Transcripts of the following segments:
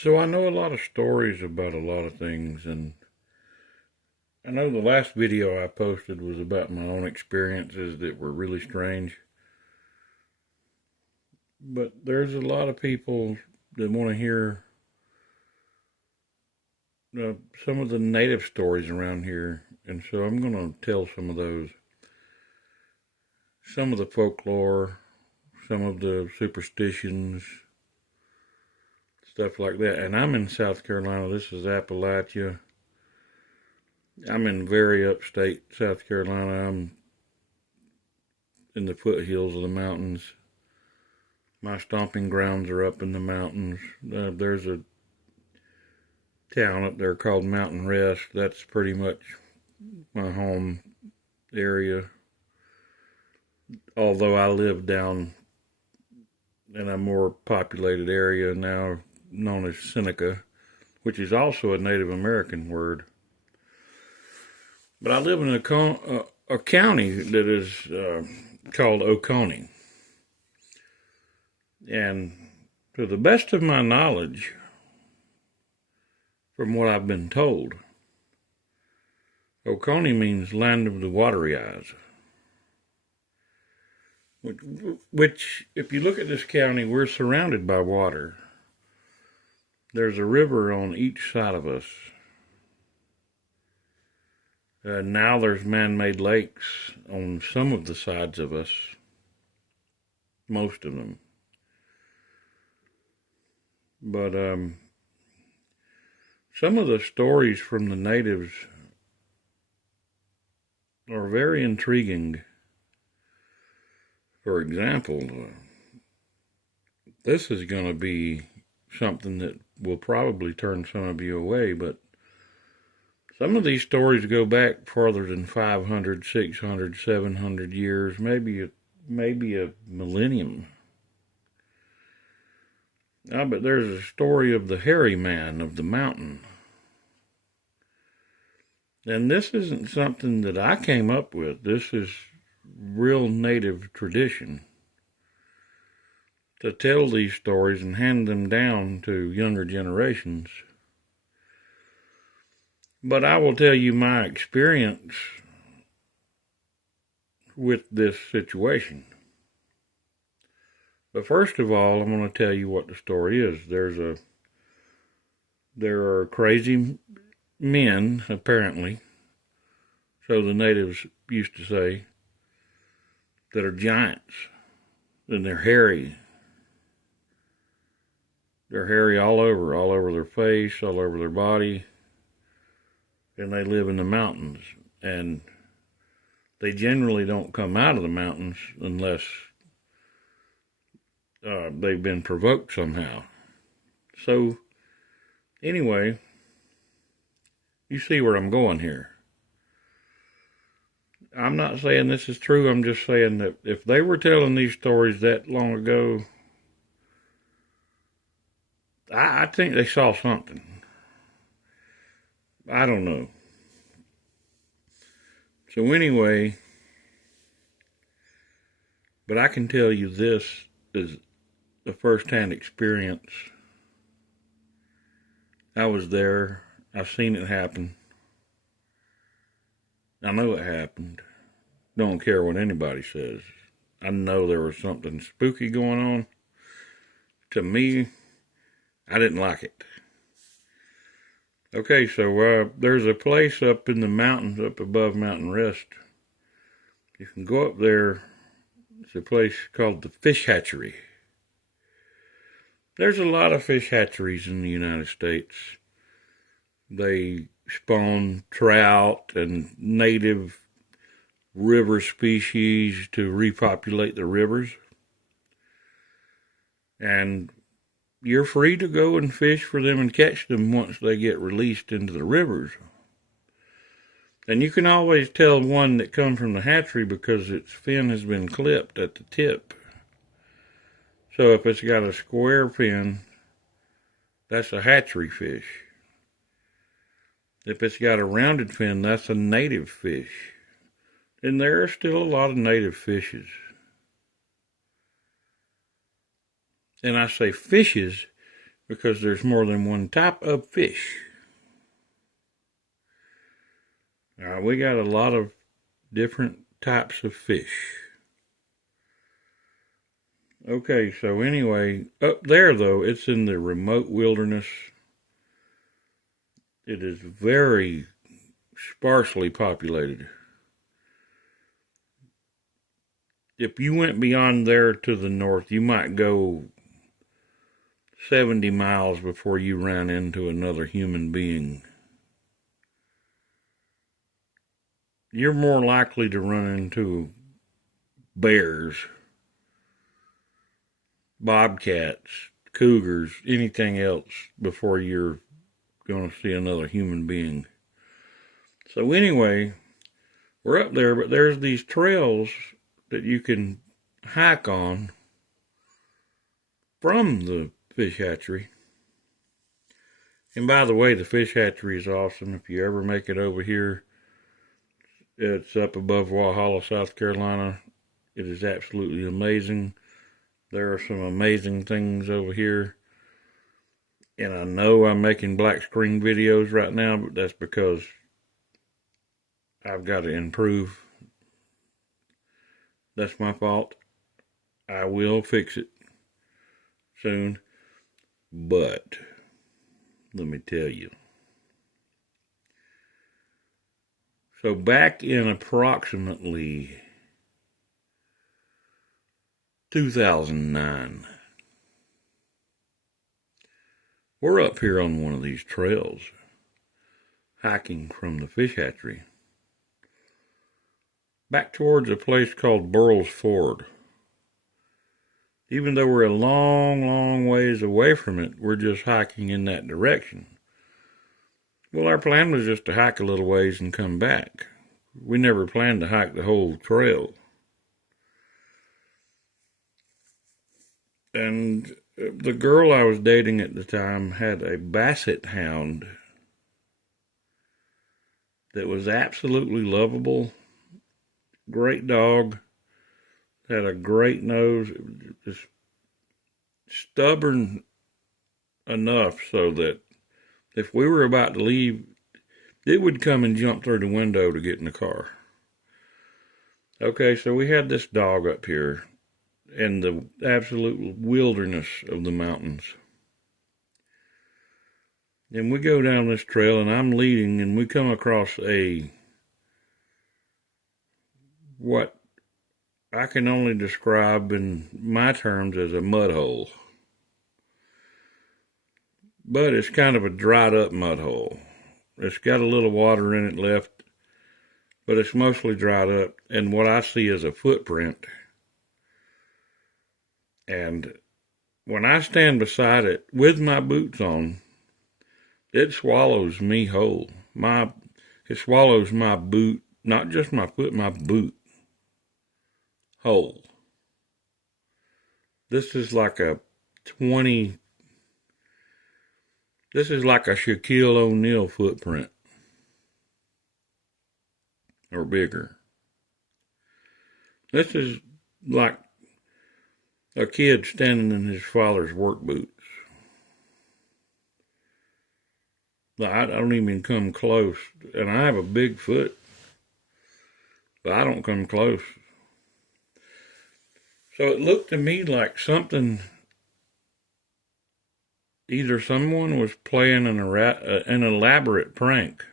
So I know a lot of stories about a lot of things, and I know the last video I posted was about my own experiences that were really strange. But there's a lot of people that want to hear uh, some of the native stories around here, and so I'm going to tell some of those. Some of the folklore, some of the superstitions, stuff like that. And I'm in South Carolina. This is Appalachia. I'm in very upstate South Carolina. I'm in the foothills of the mountains. My stomping grounds are up in the mountains. There's a town up there called Mountain Rest. That's pretty much my home area. Although I live down in a more populated area now known as Seneca, which is also a Native American word. But I live in a county that is called Oconee. And to the best of my knowledge, from what I've been told, Oconee means land of the watery eyes. Which, if you look at this county, we're surrounded by water. There's a river on each side of us. Now there's man-made lakes on some of the sides of us, most of them. But some of the stories from the natives are very intriguing. For example, this is going to be something that will probably turn some of you away, but some of these stories go back farther than 500, 600, 700 years, maybe a millennium. But there's a story of the hairy man of the mountain. And this isn't something that I came up with. This is real native tradition to tell these stories and hand them down to younger generations. But I will tell you my experience with this situation. But first of all, I'm going to tell you what the story is. There are crazy men, apparently, so the natives used to say, that are giants, and they're hairy. They're hairy all over their face, all over their body, and they live in the mountains. And they generally don't come out of the mountains unless they've been provoked somehow. So, anyway, you see where I'm going here. I'm not saying this is true. I'm just saying that if they were telling these stories that long ago, I think they saw something. I don't know. So anyway, but I can tell you this is the first-hand experience. I was there. I've seen it happen. I know it happened. Don't care what anybody says. I know there was something spooky going on. To me, I didn't like it. Okay, so there's a place up in the mountains, up above Mountain Rest. You can go up there. It's a place called the Fish Hatchery. There's a lot of fish hatcheries in the United States. They spawn trout and native river species to repopulate the rivers. And you're free to go and fish for them and catch them once they get released into the rivers. And you can always tell one that comes from the hatchery because its fin has been clipped at the tip. So if it's got a square fin, that's a hatchery fish. If it's got a rounded fin, that's a native fish. And there are still a lot of native fishes. And I say fishes because there's more than one type of fish. We got a lot of different types of fish. Okay, so anyway, up there though, it's in the remote wilderness. It is very sparsely populated. If you went beyond there to the north, you might go 70 miles before you ran into another human being. You're more likely to run into bears, bobcats, cougars, anything else before you're going to see another human being. So anyway, we're up there, but there's these trails that you can hike on from the fish hatchery. And by the way, the fish hatchery is awesome. If you ever make it over here, it's up above Walhalla, South Carolina. It is absolutely amazing. There are some amazing things over here. And I know I'm making black screen videos right now, but that's because I've got to improve. That's my fault. I will fix it soon. But let me tell you. So back in approximately 2009, we're up here on one of these trails, hiking from the fish hatchery back towards a place called Burles Ford. Even though we're a long, long ways away from it, we're just hiking in that direction. Well, our plan was just to hike a little ways and come back. We never planned to hike the whole trail. And the girl I was dating at the time had a basset hound that was absolutely lovable. Great dog. Had a great nose. It was just stubborn enough so that if we were about to leave, it would come and jump through the window to get in the car. Okay, so we had this dog up here in the absolute wilderness of the mountains. And we go down this trail, and I'm leading, and we come across what I can only describe in my terms as a mud hole. But it's kind of a dried up mud hole. It's got a little water in it left, but it's mostly dried up. And what I see is a footprint. And when I stand beside it with my boots on, it swallows me whole. It swallows my boot, not just my foot, my boot whole. This is like a Shaquille O'Neal footprint. Or bigger. This is like a kid standing in his father's work boots. I don't even come close. And I have a big foot. But I don't come close. So it looked to me like either someone was playing an elaborate prank,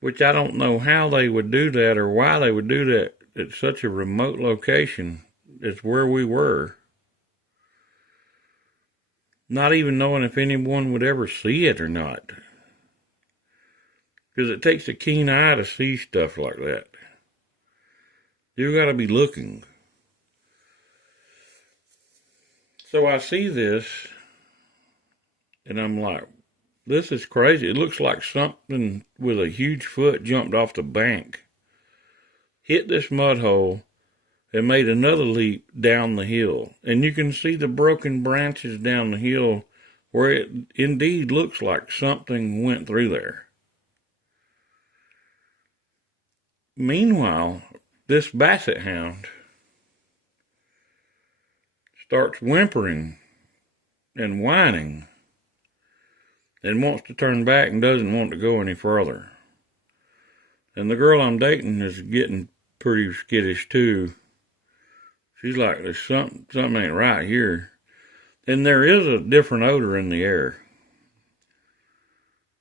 which I don't know how they would do that or why they would do that at such a remote location as where we were. Not even knowing if anyone would ever see it or not. Because it takes a keen eye to see stuff like that. You gotta be looking. So I see this, and I'm like, this is crazy. It looks like something with a huge foot jumped off the bank, hit this mud hole, and made another leap down the hill. And you can see the broken branches down the hill where it indeed looks like something went through there. Meanwhile, this basset hound starts whimpering and whining and wants to turn back and doesn't want to go any further. And the girl I'm dating is getting pretty skittish too. She's like, there's something ain't right here. And there is a different odor in the air.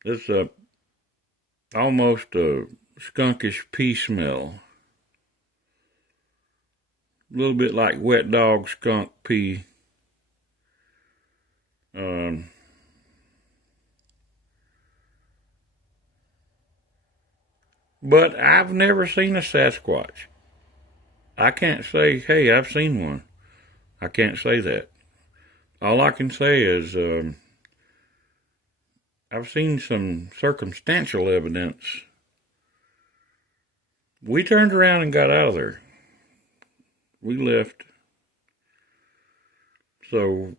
It's almost a skunkish pee smell. A little bit like wet dog skunk pee. But I've never seen a Sasquatch. I can't say, hey, I've seen one. I can't say that. All I can say is I've seen some circumstantial evidence. We turned around and got out of there. We left. So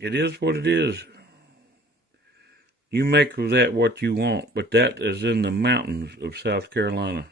it is what it is. You make of that what you want, but that is in the mountains of South Carolina.